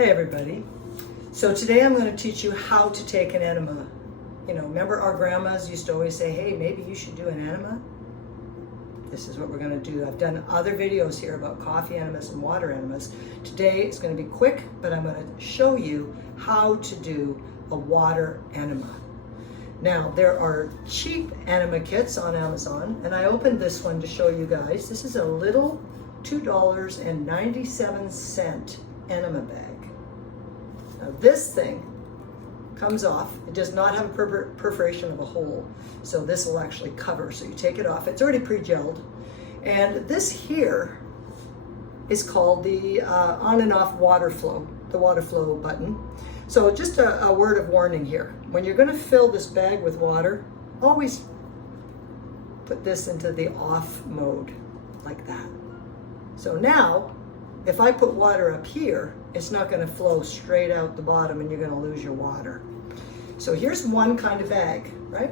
Hey everybody. So today I'm going to teach you how to take an enema. You know, remember our grandmas used to always say, hey, maybe you should do an enema? This is what we're going to do. I've done other videos here about coffee enemas and water enemas. Today it's going to be quick, but I'm going to show you how to do a water enema. Now, there are cheap enema kits on Amazon, and I opened this one to show you guys. This is a little $2.97 enema bag. Now this thing comes off. It does not have a perforation of a hole, so this will actually cover. So you take it off. It's already pre-gelled, and this here is called the on and off water flow, the water flow button. So just a word of warning here. When you're going to fill this bag with water, always put this into the off mode, like that. So now, if I put water up here, it's not going to flow straight out the bottom and you're going to lose your water. So here's one kind of bag, right?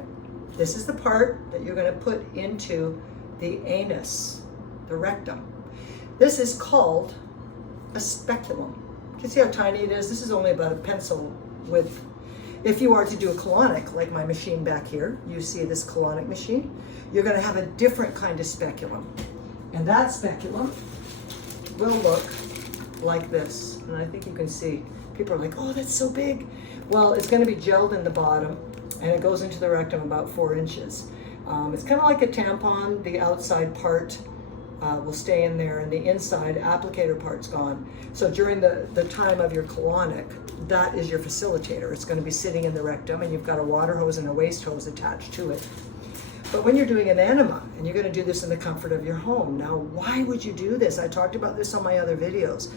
This is the part that you're going to put into the anus, the rectum. This is called a speculum. You can see how tiny it is. This is only about a pencil width. If you are to do a colonic, like my machine back here, you see this colonic machine, you're going to have a different kind of speculum. And that speculum will look like this. And I think you can see, people are like, oh, that's so big. Well, it's going to be gelled in the bottom, and it goes into the rectum about 4 inches. It's kind of like a tampon. The outside part will stay in there, and the inside applicator part's gone. So during the time of your colonic, that is your facilitator. It's going to be sitting in the rectum, and you've got a water hose and a waste hose attached to it. But when you're doing an enema, and you're going to do this in the comfort of your home, now why would you do this? I talked about this on my other videos.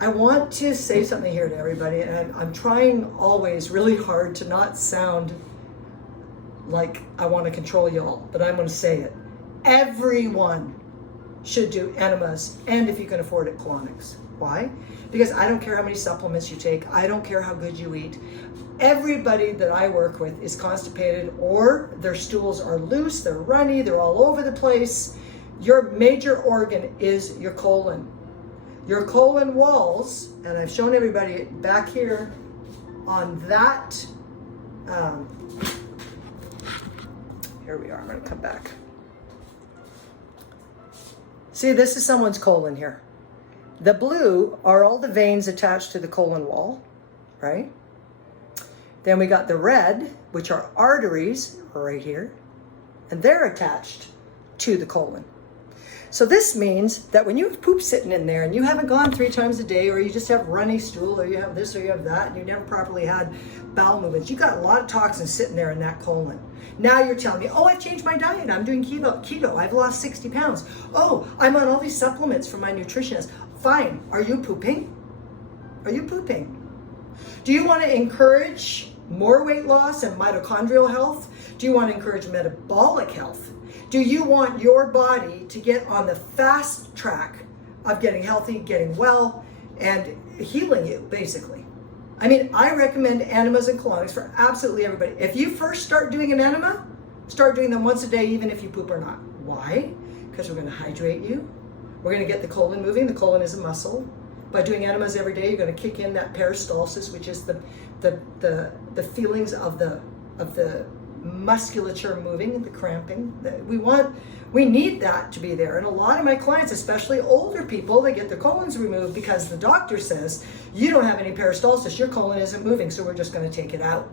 I want to say something here to everybody, and I'm trying always really hard to not sound like I want to control y'all, but I'm going to say it. Everyone should do enemas, and if you can afford it, colonics. Why? Because I don't care how many supplements you take. I don't care how good you eat. Everybody that I work with is constipated, or their stools are loose, they're runny, they're all over the place. Your major organ is your colon. Your colon walls, and I've shown everybody back here on that, here we are, I'm going to come back. See, this is someone's colon here. The blue are all the veins attached to the colon wall, right? Then we got the red, which are arteries right here, and they're attached to the colon. So this means that when you have poop sitting in there and you haven't gone 3 times a day, or you just have runny stool, or you have this or you have that, and you never properly had bowel movements, you got a lot of toxins sitting there in that colon. Now you're telling me, oh, I've changed my diet. I'm doing keto. I've lost 60 pounds. Oh, I'm on all these supplements from my nutritionist. Fine. Are you pooping? Are you pooping? Do you want to encourage more weight loss and mitochondrial health? Do you want to encourage metabolic health? Do you want your body to get on the fast track of getting healthy, getting well, and healing you, basically? I mean, I recommend enemas and colonics for absolutely everybody. If you first start doing an enema, start doing them once a day, even if you poop or not. Why? Because we're going to hydrate you. We're going to get the colon moving. The colon is a muscle. By doing enemas every day, you're going to kick in that peristalsis, which is the feelings of the musculature moving, the cramping. We need that to be there. And a lot of my clients, especially older people, they get their colons removed because the doctor says, you don't have any peristalsis, your colon isn't moving, so we're just going to take it out.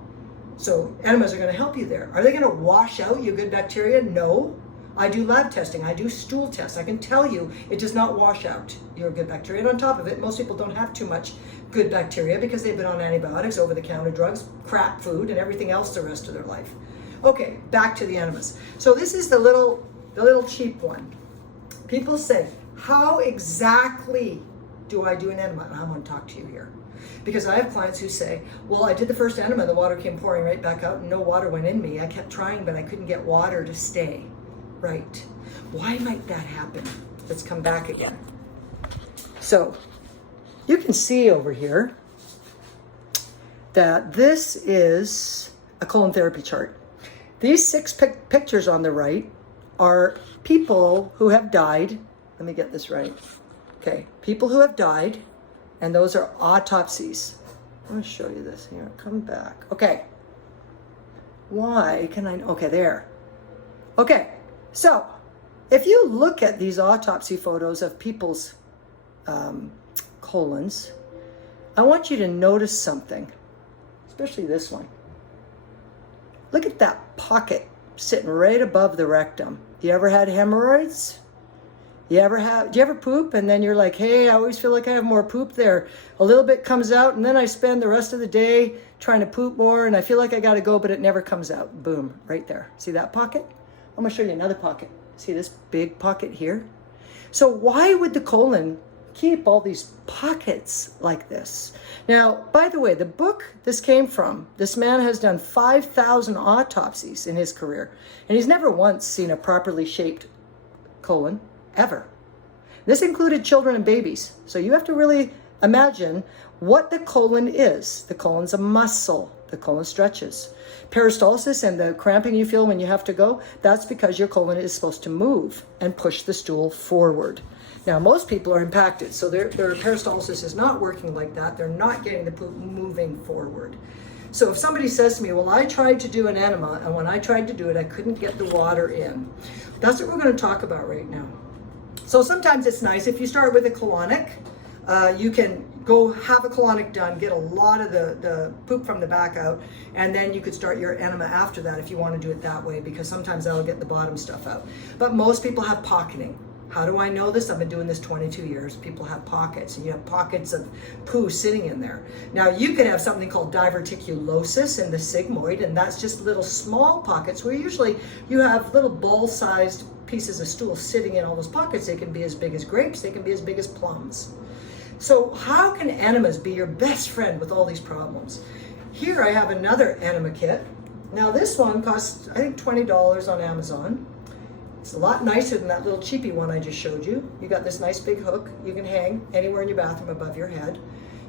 So enemas are going to help you there. Are they going to wash out your good bacteria? No. I do lab testing. I do stool tests. I can tell you it does not wash out your good bacteria. And on top of it, most people don't have too much good bacteria because they've been on antibiotics, over-the-counter drugs, crap food, and everything else the rest of their life. Okay, back to the enemas. So this is the little cheap one. People say, how exactly do I do an enema? And I want to talk to you here. Because I have clients who say, well, I did the first enema, the water came pouring right back out, and no water went in me. I kept trying, but I couldn't get water to stay. Right. Why might that happen? Let's come back again. So you can see over here that this is a colon therapy chart. These 6 pictures on the right are people who have died. Let me get this right. Okay, people who have died And those are autopsies. I'm going to show you this here. Come back. Okay. Why can I? Okay, there. Okay. So if you look at these autopsy photos of people's colons, I want you to notice something, especially this one. Look at that pocket sitting right above the rectum. You ever had hemorrhoids? Do you ever poop and then you're like, hey, I always feel like I have more poop there. A little bit comes out and then I spend the rest of the day trying to poop more and I feel like I got to go, but it never comes out. Boom, right there. See that pocket? I'm going to show you another pocket. See this big pocket here? So why would the colon keep all these pockets like this? Now, by the way, the book this came from, this man has done 5,000 autopsies in his career, and he's never once seen a properly shaped colon, ever. This included children and babies. So you have to really imagine what the colon is. The colon's a muscle. The colon stretches. Peristalsis and the cramping you feel when you have to go, that's because your colon is supposed to move and push the stool forward. Now, most people are impacted, so their peristalsis is not working like that. They're not getting the poop moving forward. So if somebody says to me, well, I tried to do an enema, and when I tried to do it, I couldn't get the water in. That's what we're going to talk about right now. So sometimes it's nice, if you start with a colonic, you can go have a colonic done, get a lot of the poop from the back out, and then you could start your enema after that if you want to do it that way, because sometimes that'll get the bottom stuff out. But most people have pocketing. How do I know this? I've been doing this 22 years. People have pockets, and you have pockets of poo sitting in there. Now, you could have something called diverticulosis in the sigmoid, and that's just little small pockets where usually you have little bowl-sized pieces of stool sitting in all those pockets. They can be as big as grapes. They can be as big as plums. So how can enemas be your best friend with all these problems? Here I have another enema kit. Now this one costs, I think, $20 on Amazon. It's a lot nicer than that little cheapy one I just showed you. You got this nice big hook you can hang anywhere in your bathroom above your head.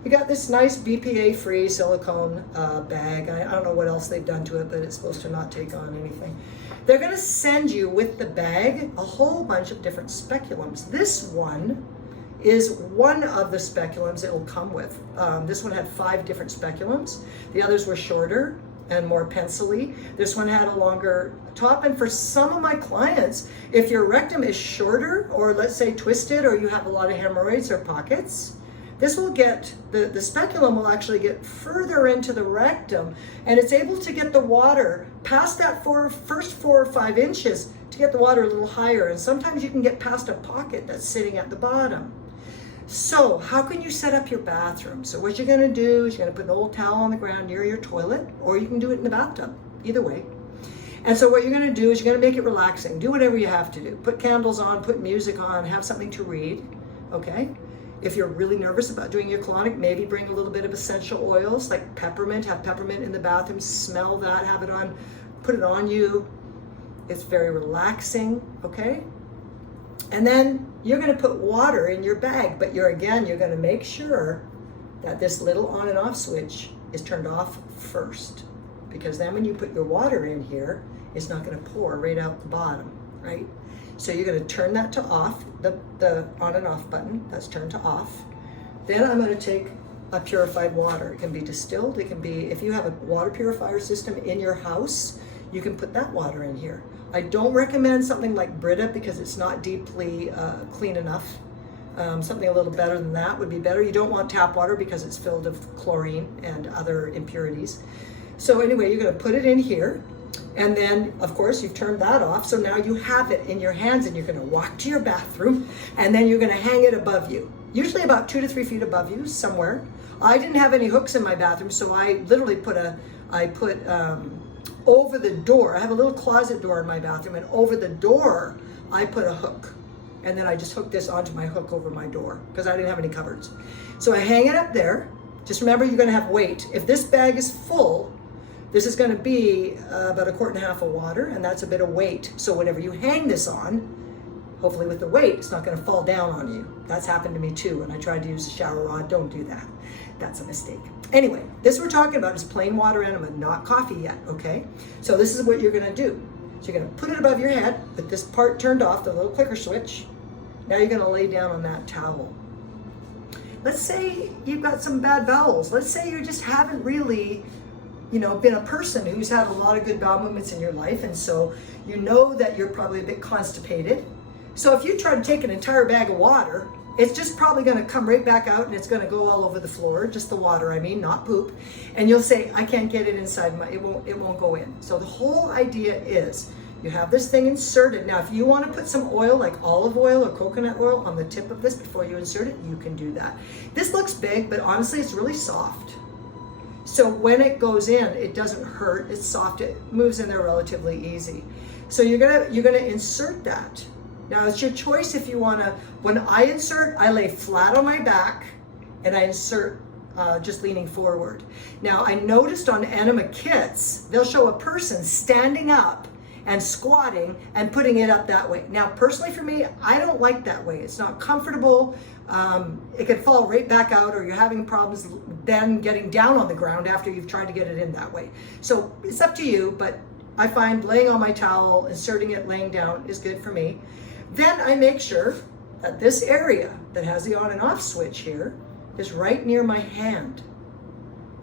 You got this nice BPA-free silicone bag. I don't know what else they've done to it, but it's supposed to not take on anything. They're going to send you with the bag a whole bunch of different speculums. This one is one of the speculums it will come with. This one had 5 different speculums. The others were shorter and more pencil-y. This one had a longer top, and for some of my clients, if your rectum is shorter or let's say twisted, or you have a lot of hemorrhoids or pockets, this will get, the speculum will actually get further into the rectum, and it's able to get the water past that first 4 or 5 inches to get the water a little higher, and sometimes you can get past a pocket that's sitting at the bottom. So how can you set up your bathroom? So what you're going to do is you're going to put an old towel on the ground near your toilet, or you can do it in the bathtub, either way. And so what you're going to do is you're going to make it relaxing. Do whatever you have to do. Put candles on, put music on, have something to read, okay? If you're really nervous about doing your colonic, maybe bring a little bit of essential oils like peppermint. Have peppermint in the bathroom, smell that, have it on, put it on you. It's very relaxing, okay? And then you're going to put water in your bag, but you're going to make sure that this little on and off switch is turned off first, because then when you put your water in here, it's not going to pour right out the bottom, right? So you're going to turn that to off, the on and off button, that's turned to off. Then I'm going to take a purified water. It can be distilled, it can be, if you have a water purifier system in your house, you can put that water in here. I don't recommend something like Brita because it's not deeply clean enough. Something a little better than that would be better. You don't want tap water because it's filled with chlorine and other impurities. So anyway, you're going to put it in here, and then of course you've turned that off. So now you have it in your hands, and you're going to walk to your bathroom, and then you're going to hang it above you, usually about 2 to 3 feet above you somewhere. I didn't have any hooks in my bathroom, so I literally put over the door. I have a little closet door in my bathroom, and over the door I put a hook, and then I just hooked this onto my hook over my door because I didn't have any cupboards. So I hang it up there. Just remember, you're going to have weight. If this bag is full, this is going to be about 1.5 quarts of water, and that's a bit of weight. So whenever you hang this on, hopefully with the weight, it's not going to fall down on you. That's happened to me too when I tried to use a shower rod. Don't do that. That's a mistake. Anyway, this we're talking about is plain water enema, not coffee yet, okay? So this is what you're going to do. So you're going to put it above your head with this part turned off, the little clicker switch. Now you're going to lay down on that towel. Let's say you've got some bad bowels. Let's say you just haven't really, been a person who's had a lot of good bowel movements in your life, and so you know that you're probably a bit constipated. So if you try to take an entire bag of water, it's just probably going to come right back out, and it's going to go all over the floor, just the water, not poop. And you'll say, I can't get it inside it won't go in. So the whole idea is you have this thing inserted. Now, if you want to put some oil, like olive oil or coconut oil on the tip of this before you insert it, you can do that. This looks big, but honestly, it's really soft. So when it goes in, it doesn't hurt. It's soft. It moves in there relatively easy. So you're gonna insert that. Now it's your choice if you wanna. When I insert, I lay flat on my back, and I insert just leaning forward. Now I noticed on enema kits, they'll show a person standing up and squatting and putting it up that way. Now personally for me, I don't like that way. It's not comfortable. It could fall right back out, or you're having problems then getting down on the ground after you've tried to get it in that way. So it's up to you, but I find laying on my towel, inserting it laying down is good for me. Then I make sure that this area that has the on and off switch here is right near my hand.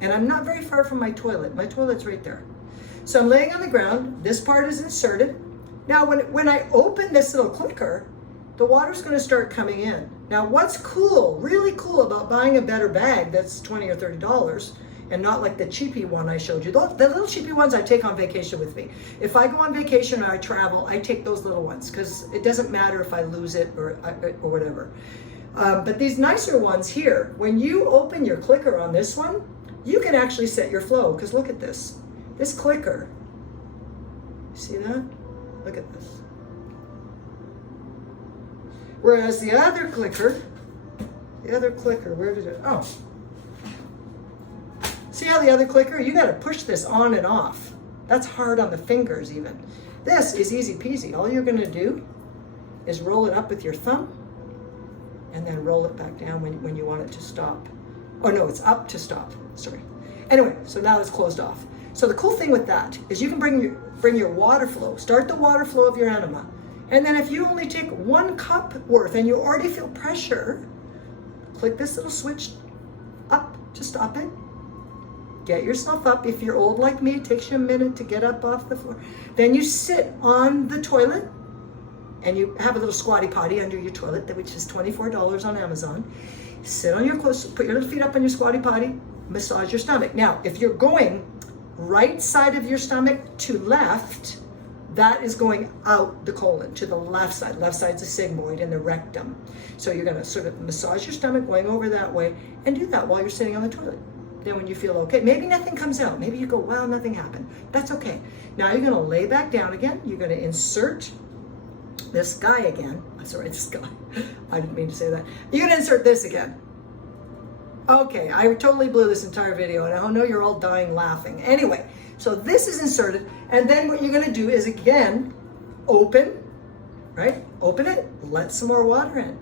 And I'm not very far from my toilet. My toilet's right there. So I'm laying on the ground. This part is inserted. Now when I open this little clicker, the water's going to start coming in. Now what's cool, really cool about buying a better bag that's $20 or $30 and not like the cheapy one I showed you. The little cheapy ones I take on vacation with me. If I go on vacation or I travel, I take those little ones because it doesn't matter if I lose it or whatever. But these nicer ones here, when you open your clicker on this one, you can actually set your flow, because look at this. This clicker, see that? Look at this. Whereas the other clicker, where did it, oh. See how the other clicker, you gotta push this on and off. That's hard on the fingers even. This is easy peasy. All you're gonna do is roll it up with your thumb and then roll it back down when you want it to stop. Oh no, it's up to stop, sorry. Anyway, so now it's closed off. So the cool thing with that is you can bring your water flow, start the water flow of your enema. And then if you only take 1 cup worth and you already feel pressure, click this little switch up to stop it. Get yourself up. If you're old like me, it takes you a minute to get up off the floor. Then you sit on the toilet and you have a little squatty potty under your toilet, which is $24 on Amazon. Sit on your clothes, put your little feet up on your squatty potty, massage your stomach. Now, if you're going right side of your stomach to left, that is going out the colon to the left side. Left side's the sigmoid and the rectum. So you're gonna sort of massage your stomach going over that way and do that while you're sitting on the toilet. Then when you feel okay, maybe nothing comes out. Maybe you go, wow, nothing happened. That's okay. Now you're gonna lay back down again. You're gonna insert this guy again. Sorry, this guy. I didn't mean to say that. You're gonna insert this again. Okay, I totally blew this entire video and I know you're all dying laughing. Anyway, so this is inserted, and then what you're gonna do is again, open, right? Open it, let some more water in.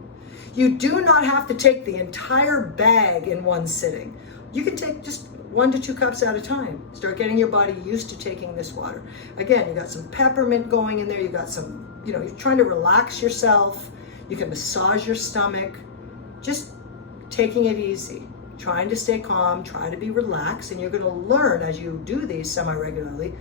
You do not have to take the entire bag in one sitting. You can take just 1 to 2 cups at a time. Start getting your body used to taking this water. Again, you got some peppermint going in there, you got some, you're trying to relax yourself. You can massage your stomach, just taking it easy. Trying to stay calm, try to be relaxed, and you're gonna learn as you do these semi-regularly,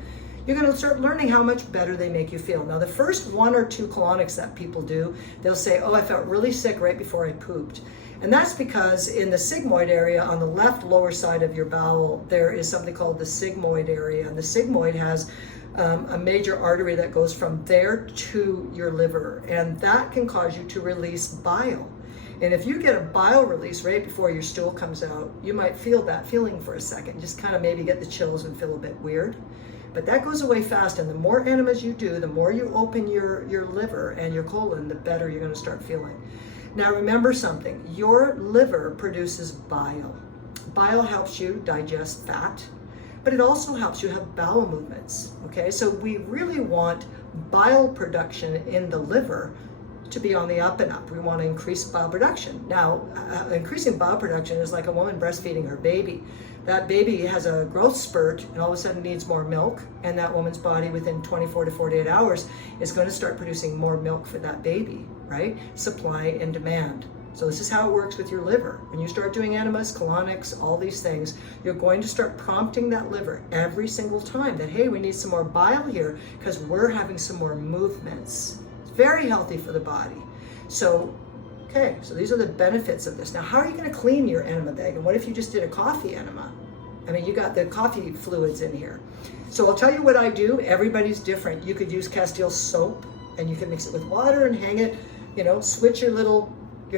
you're gonna start learning how much better they make you feel. Now the first 1 or 2 colonics that people do, they'll say, oh, I felt really sick right before I pooped. And that's because in the sigmoid area on the left lower side of your bowel, there is something called the sigmoid area. And the sigmoid has a major artery that goes from there to your liver. And that can cause you to release bile. And if you get a bile release right before your stool comes out, you might feel that feeling for a second, just kind of maybe get the chills and feel a bit weird. But that goes away fast, and the more enemas you do, the more you open your liver and your colon, the better you're gonna start feeling. Now remember something, your liver produces bile. Bile helps you digest fat, but it also helps you have bowel movements, okay? So we really want bile production in the liver to be on the up and up. We want to increase bile production. Now, increasing bile production is like a woman breastfeeding her baby. That baby has a growth spurt and all of a sudden needs more milk, and that woman's body within 24 to 48 hours is going to start producing more milk for that baby, right? Supply and demand. So this is how it works with your liver. When you start doing enemas, colonics, all these things, you're going to start prompting that liver every single time that, hey, we need some more bile here because we're having some more movements. It's very healthy for the body. So, okay, so these are the benefits of this. Now, how are you going to clean your enema bag? And what if you just did a coffee enema? I mean, you got the coffee fluids in here. So I'll tell you what I do. Everybody's different. You could use Castile soap and you can mix it with water and hang it, you know, switch your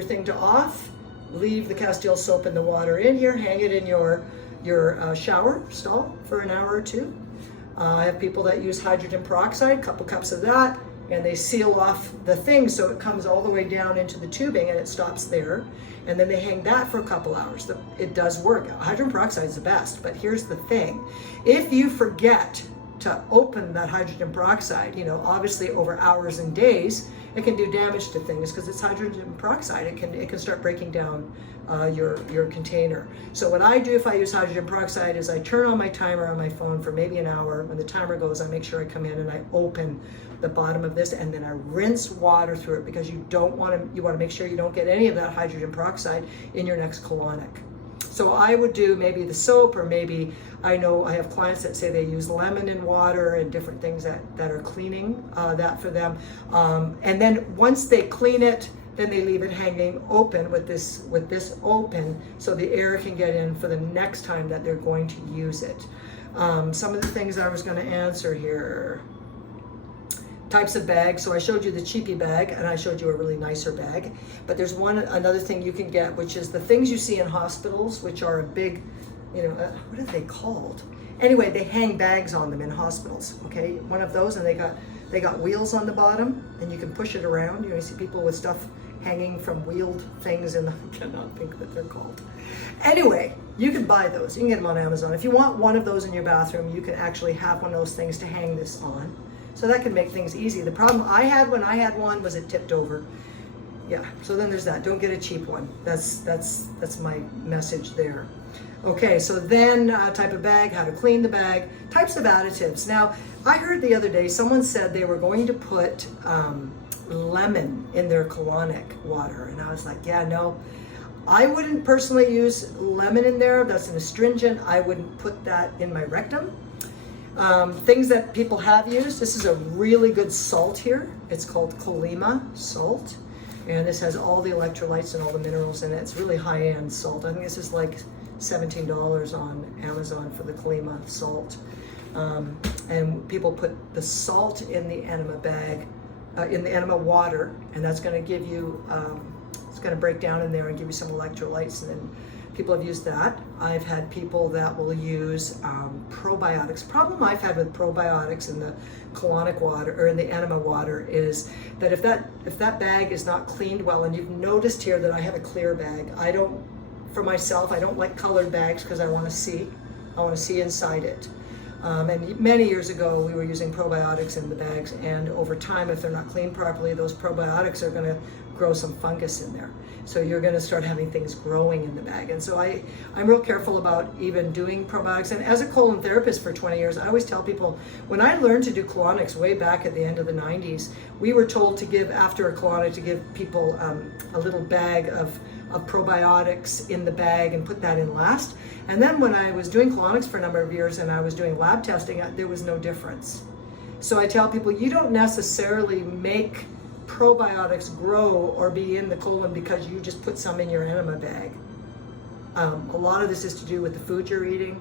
thing to off, leave the Castile soap and the water in here, hang it in your shower stall for an hour or two. I have people that use hydrogen peroxide, a couple cups of that, and they seal off the thing so it comes all the way down into the tubing and it stops there. And then they hang that for a couple hours. It does work. Hydrogen peroxide is the best, but here's the thing. If you forget to open that hydrogen peroxide, you know, obviously over hours and days, it can do damage to things because it's hydrogen peroxide. It can start breaking down your container. So what I do if I use hydrogen peroxide is I turn on my timer on my phone for maybe an hour. When the timer goes, I make sure I come in and I open the bottom of this and then I rinse water through it because you want to make sure you don't get any of that hydrogen peroxide in your next colonic. So I would do maybe the soap, or maybe I know I have clients that say they use lemon in water and different things that are cleaning that for them. And then once they clean it, then they leave it hanging open with this open so the air can get in for the next time that they're going to use it. Some of the things I was going to answer here. Types of bags. So I showed you the cheapy bag and I showed you a really nicer bag. But there's another thing you can get, which is the things you see in hospitals, which are a big, you know, what are they called? Anyway, they hang bags on them in hospitals. Okay, one of those, and they got wheels on the bottom, and you can push it around. You know, you see people with stuff hanging from wheeled things, and I cannot think what they're called. Anyway, you can buy those. You can get them on Amazon. If you want one of those in your bathroom, you can actually have one of those things to hang this on. So that can make things easy. The problem I had when I had one was it tipped over. Yeah, so then there's that. Don't get a cheap one. That's my message there. Okay, so then type of bag, how to clean the bag, types of additives. Now, I heard the other day someone said they were going to put lemon in their colonic water. And I was like, yeah, no. I wouldn't personally use lemon in there. That's an astringent. I wouldn't put that in my rectum. Things that people have used. This is a really good salt here. It's called Colima salt. And this has all the electrolytes and all the minerals in it. It's really high-end salt. I think this is like $17 on Amazon for the Colima salt. And people put the salt in the enema bag, in the enema water, and that's going to give you, it's going to break down in there and give you some electrolytes, and then people have used that. I've had people that will use probiotics. Problem I've had with probiotics in the colonic water or in the enema water is that if that bag is not cleaned well, and you've noticed here that I have a clear bag. For myself, I don't like colored bags because I want to see inside it. And many years ago, we were using probiotics in the bags, and over time, if they're not cleaned properly, those probiotics are going to grow some fungus in there. So you're going to start having things growing in the bag. And so I'm real careful about even doing probiotics. And as a colon therapist for 20 years, I always tell people, when I learned to do colonics way back at the end of the 90s, we were told to give, after a colonic, to give people a little bag of probiotics in the bag and put that in last. And then when I was doing colonics for a number of years and I was doing lab testing, there was no difference. So I tell people, you don't necessarily make probiotics grow or be in the colon because you just put some in your enema bag. A lot of this is to do with the food you're eating.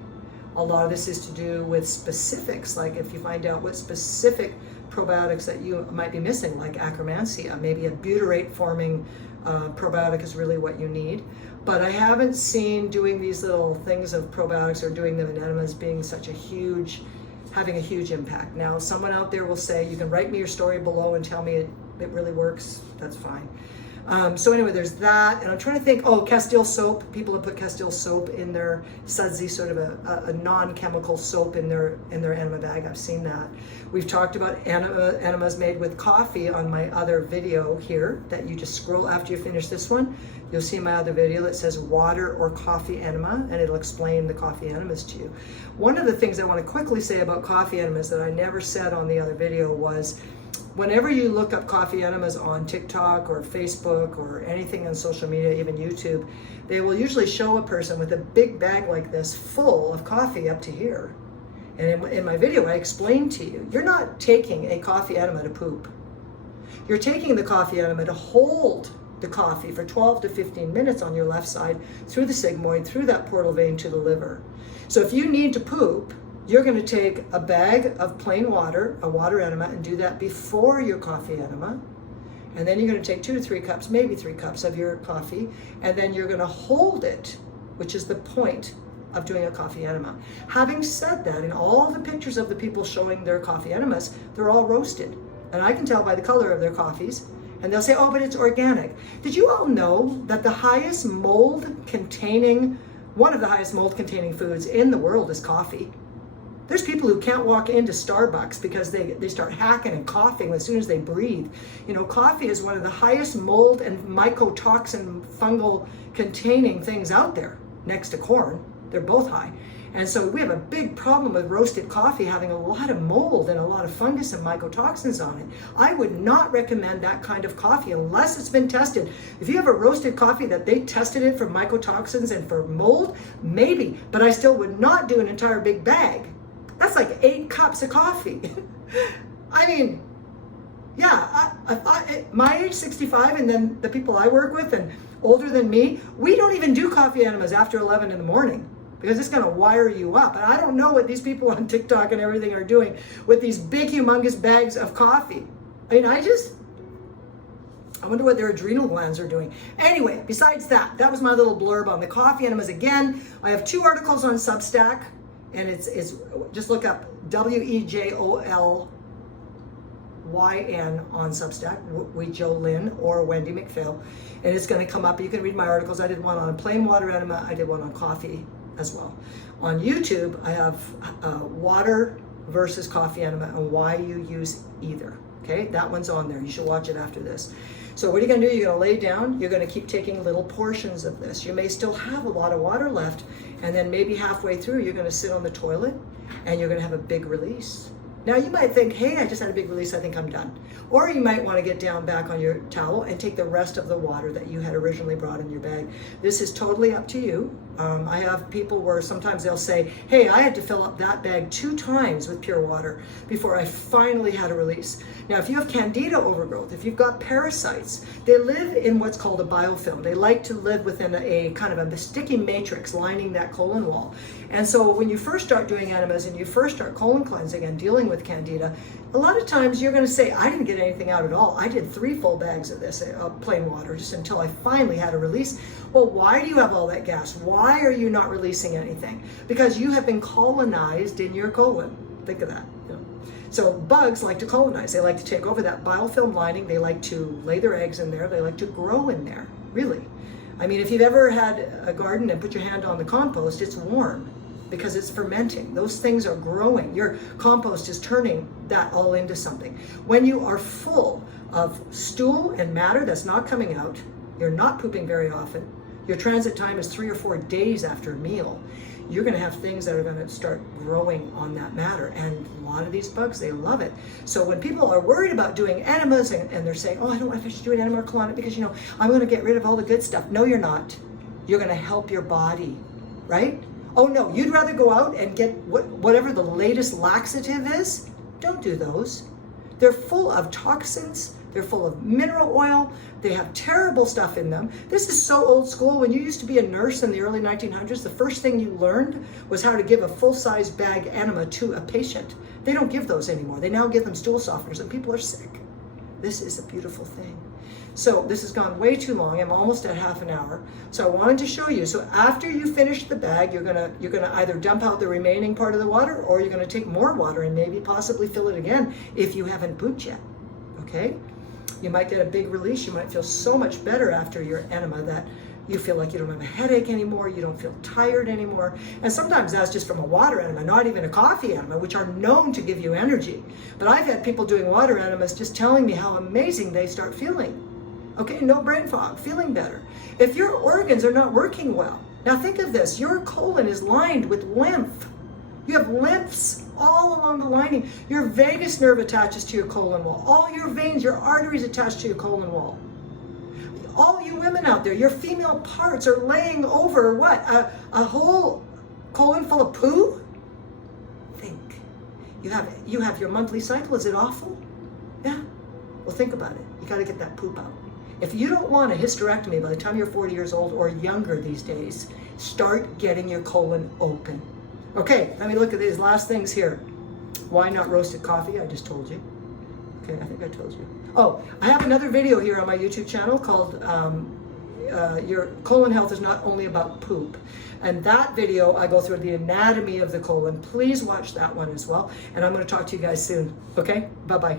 A lot of this is to do with specifics, like if you find out what specific probiotics that you might be missing, like Akkermansia, maybe a butyrate forming probiotic is really what you need. But I haven't seen doing these little things of probiotics or doing them in enemas being having a huge impact. Now, someone out there will say, you can write me your story below and tell me it really works. That's fine. So anyway, there's that. And I'm trying to think, Castile soap. People have put Castile soap in their sudsy, sort of a non-chemical soap in their enema bag. I've seen that. We've talked about enemas made with coffee on my other video here that you just scroll after you finish this one. You'll see my other video that says water or coffee enema, and it'll explain the coffee enemas to you. One of the things I want to quickly say about coffee enemas that I never said on the other video was, whenever you look up coffee enemas on TikTok or Facebook or anything on social media, even YouTube, they will usually show a person with a big bag like this full of coffee up to here. And in my video, I explained to you, you're not taking a coffee enema to poop. You're taking the coffee enema to hold the coffee for 12 to 15 minutes on your left side through the sigmoid, through that portal vein to the liver. So if you need to poop, you're going to take a bag of plain water, a water enema, and do that before your coffee enema. And then you're going to take 2 to 3 cups, maybe 3 cups of your coffee, and then you're going to hold it, which is the point of doing a coffee enema. Having said that, in all the pictures of the people showing their coffee enemas, they're all roasted. And I can tell by the color of their coffees. And they'll say, oh, but it's organic. Did you all know that the highest one of the highest mold containing foods in the world is coffee? There's people who can't walk into Starbucks because they start hacking and coughing as soon as they breathe. You know, coffee is one of the highest mold and mycotoxin fungal containing things out there, next to corn. They're both high. And so we have a big problem with roasted coffee having a lot of mold and a lot of fungus and mycotoxins on it. I would not recommend that kind of coffee unless it's been tested. If you have a roasted coffee that they tested it for mycotoxins and for mold, maybe, but I still would not do an entire big bag. That's like 8 cups of coffee. I mean, yeah, my age, 65, and then the people I work with and older than me, we don't even do coffee enemas after 11 in the morning because it's going to wire you up. And I don't know what these people on TikTok and everything are doing with these big, humongous bags of coffee. I mean, I wonder what their adrenal glands are doing. Anyway, besides that, that was my little blurb on the coffee enemas. Again, I have 2 articles on Substack. And it's just look up WEJOLYN on Substack, Wejolyn or Wendy McPhail, and it's going to come up. You can read my articles. I did one on a plain water enema. I did one on coffee as well. On YouTube, I have water versus coffee enema and why you use either. Okay, that one's on there. You should watch it after this. So what are you going to do? You're going to lay down. You're going to keep taking little portions of this. You may still have a lot of water left, and then maybe halfway through, you're going to sit on the toilet, and you're going to have a big release. Now, you might think, hey, I just had a big release. I think I'm done. Or you might want to get down back on your towel and take the rest of the water that you had originally brought in your bag. This is totally up to you. I have people where sometimes they'll say, hey, I had to fill up that bag 2 times with pure water before I finally had a release. Now, if you have candida overgrowth, if you've got parasites, they live in what's called a biofilm. They like to live within a kind of a sticky matrix lining that colon wall. And so when you first start doing enemas and you first start colon cleansing and dealing with candida, a lot of times you're going to say, I didn't get anything out at all. I did 3 full bags of this plain water just until I finally had a release. Well, why do you have all that gas? Why are you not releasing anything? Because you have been colonized in your colon. Think of that. You know? So bugs like to colonize. They like to take over that biofilm lining. They like to lay their eggs in there. They like to grow in there, really. I mean, if you've ever had a garden and put your hand on the compost, it's warm because it's fermenting. Those things are growing. Your compost is turning that all into something. When you are full of stool and matter that's not coming out, you're not pooping very often, your transit time is 3 or 4 days after a meal, you're going to have things that are going to start growing on that matter. And a lot of these bugs, they love it. So when people are worried about doing enemas and they're saying, oh, I don't know if I should do an enema or colonic because, you know, I'm going to get rid of all the good stuff. No, you're not. You're going to help your body, right? Oh no, you'd rather go out and get whatever the latest laxative is? Don't do those. They're full of toxins. They're full of mineral oil. They have terrible stuff in them. This is so old school. When you used to be a nurse in the early 1900s, the first thing you learned was how to give a full-size bag enema to a patient. They don't give those anymore. They now give them stool softeners and people are sick. This is a beautiful thing. So this has gone way too long. I'm almost at half an hour. So I wanted to show you. So after you finish the bag, you're gonna either dump out the remaining part of the water or you're gonna take more water and maybe possibly fill it again if you haven't pooped yet, okay? You might get a big release. You might feel so much better after your enema that you feel like you don't have a headache anymore. You don't feel tired anymore. And sometimes that's just from a water enema, not even a coffee enema, which are known to give you energy. But I've had people doing water enemas just telling me how amazing they start feeling. Okay, no brain fog, feeling better. If your organs are not working well, now think of this, your colon is lined with lymph. You have lymphs all along the lining. Your vagus nerve attaches to your colon wall. All your veins, your arteries attached to your colon wall. All you women out there, your female parts are laying over what? A whole colon full of poo? Think. You have your monthly cycle. Is it awful? Yeah. Well, think about it. You got to get that poop out. If you don't want a hysterectomy by the time you're 40 years old or younger these days, start getting your colon open. Okay, let me look at these last things here. Why not roasted coffee? I just told you. Okay, I think I told you. Oh, I have another video here on my YouTube channel called Your Colon Health is Not Only About Poop. And that video, I go through the anatomy of the colon. Please watch that one as well. And I'm going to talk to you guys soon. Okay? Bye-bye.